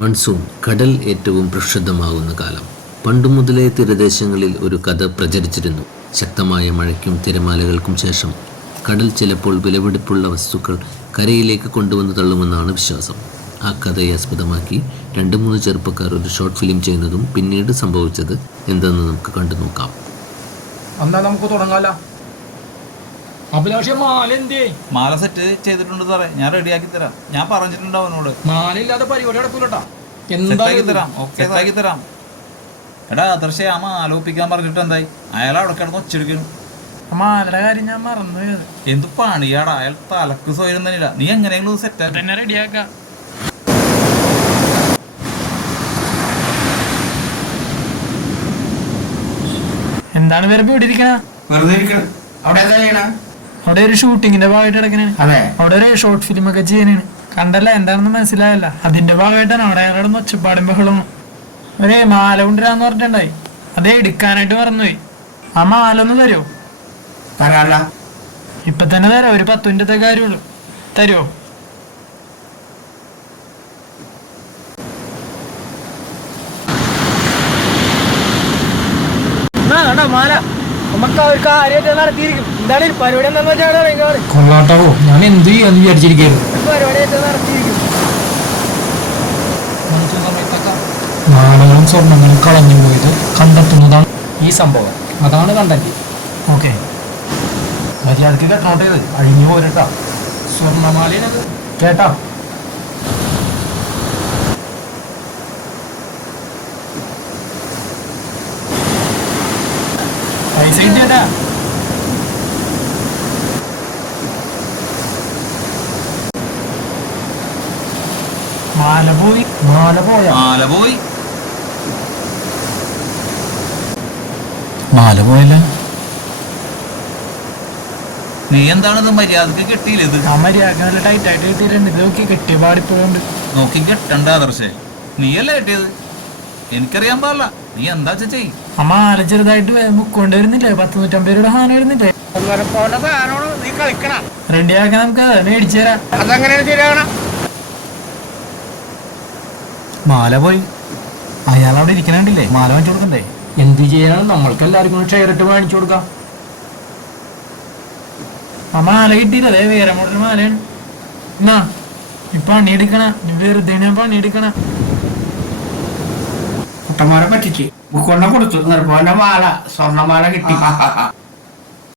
Monsoon, കടൽ ഏറ്റവും പ്രക്ഷുബ്ധമാകുന്ന കാലം. പണ്ടുമുതലേ തീരദേശങ്ങളിൽ ഒരു കഥ പ്രചരിച്ചിരുന്നു. ശക്തമായ മഴയ്ക്കും തിരമാലകൾക്കും ശേഷം കടൽ ചിലപ്പോൾ വിലപിടിപ്പുള്ള വസ്തുക്കൾ കരയിലേക്ക് കൊണ്ടുവന്ന് തള്ളുമെന്നാണ് വിശ്വാസം. ആ കഥയെ ആസ്പദമാക്കി 2-3 ചെറുപ്പക്കാർ ഒരു ഷോർട്ട് ഫിലിം ചെയ്യുന്നതും പിന്നീട് സംഭവിച്ചത് എന്തെന്ന് നമുക്ക് കണ്ടു നോക്കാം. എന്നാ നമുക്ക് തുടങ്ങാലോ. മാല സെറ്റ് ചെയ്തിട്ടുണ്ട് സാറേ, ഞാൻ റെഡിയാക്കി തരാം. ഞാൻ പറഞ്ഞിട്ടുണ്ട് അവനോട്. മാലയില്ലാതെ പരിപാടി നടക്കൂലട്ടാ. സെറ്റാക്കി തരാം. എടാ ആദർശ ആ മാല ഒപ്പിക്കാൻ പറഞ്ഞിട്ട് എന്തായി? അയാൾ അവിടെ കിടന്ന് ഒച്ചെടുക്കണം. മാലയുടെ കാര്യം ഞാൻ മറന്നു. എന്ത് പണിയാടാ, അയാൾ തലക്ക് സ്വയം തന്നെയില്ല. നീ എങ്ങനെയെങ്കിലും സെറ്റ് തന്നെ റെഡിയാക്കാം. എന്താണ് വെറുതെ ഇവിടെ ഇരിക്കണ? അവിടെ ഒരു ഷൂട്ടിങ്ങിന്റെ ഭാഗമായിട്ട് കിടക്കണേ. അവിടെ ഒരു ഷോർട്ട് ഫിലിം ഒക്കെ ചെയ്യാനാണ്. കണ്ടല്ല, എന്താണെന്ന് മനസ്സിലായല്ല. അതിന്റെ ഭാഗമായിട്ടാണ് അവിടെ അയാളുടെ ഒച്ചപ്പാടും ബഹളവും. ഒരേ മാല കൊണ്ടുവരാന്ന് പറഞ്ഞിട്ടുണ്ടായി. അതേ എടുക്കാനായിട്ട് മറന്നുപോയി. ആ മാല ഒന്ന് തരുമോ? ഇപ്പൊ തന്നെ തരാം. ഒരു 10 മിനിറ്റത്തെ കാര്യമുള്ളൂ. തരുമോ? മാല നമുക്ക് ഒരു കാര്യമായിട്ട് നടത്തിയിരിക്കും. എന്താണ് പരിപാടി? എന്താണെന്ന് വെച്ചാൽ കൊള്ളാട്ടോ. ഞാൻ എന്ത് ചെയ്യാന്ന് വിചാരിച്ചിരിക്കുന്നു. പരിപാടിയായിട്ട് നടത്തിയിരിക്കും. നാണയങ്ങളും സ്വർണ്ണങ്ങളും കളഞ്ഞു പോയത് കണ്ടെത്തുന്നതാണ് ഈ സംഭവം. അതാണ് കണ്ടന്റ്. ഓക്കെ, മര്യാദക്ക് കെട്ടോട്ടേത്. അഴിഞ്ഞു പോരട്ടാ. സ്വർണ്ണമാലയത് കേട്ടാ. പൈസ കിട്ടിയേട്ടാ. മാല പോയി. മാല പോയല്ല. നീ എന്താണിത് മര്യാദക്ക് കെട്ടിയില്ലത്? ആ മര്യാദക്ക് നല്ല ടൈറ്റ് ആയിട്ട് കെട്ടിയിട്ടുണ്ട്. ഇത് നോക്കി കെട്ടിയ പാടിപ്പോയുണ്ട്. നോക്കി കെട്ടണ്ട ആദർശേ. നീയല്ലേ കെട്ടിയത്? എനിക്കറിയാൻ പാടില്ല. നീ എന്താ ചെയ്. ആ മാല ചെറുതായിട്ട് മുക്കൊണ്ട് വരുന്നില്ലേ? 100-150 രൂപയുടെ സാധനം വരുന്നില്ലേ? റെഡിയാക്കാൻ നമുക്ക് മേടിച്ചു തരാം. അതെങ്ങനെയാണ് ശരിയാകണം? മാല പോയി. അയാളവിടെ ഇരിക്കണില്ലേ? മാല വാങ്ങിച്ചു കൊടുക്കണ്ടേ? എന്ത് ചെയ്യാനാണ്? നമ്മൾക്ക് എല്ലാവർക്കും ഷെയർ ഇട്ട് വാങ്ങിച്ചു കൊടുക്കാം. ആ മാല കിട്ടിയില്ലേ? വേറെ മോഡൽ മാലയാണ്. എന്നാ ഈ പണിയെടുക്കണ വെറുതെ പണിയെടുക്കണ. കുട്ടന്മാരെ പറ്റിച്ച് ബുക്കൊണ്ട കൊടുത്തു. നിർഭവന്റെ മാല, സ്വർണ്ണമാല കിട്ടി.